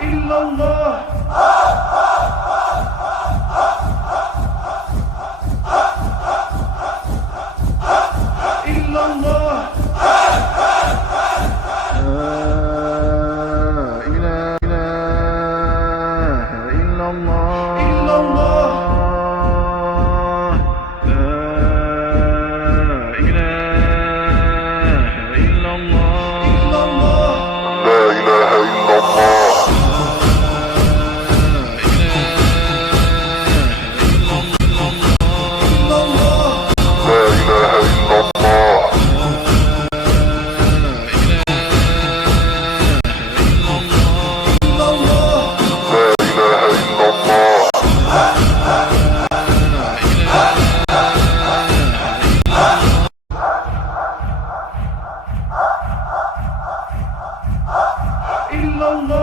إلا الله إلا الله لا إله إلا الله إلا الله لا إله إلا الله إلا الله لا إله إلا الله إلا الله لا إله إلا الله إلا الله لا إله إلا الله إلا الله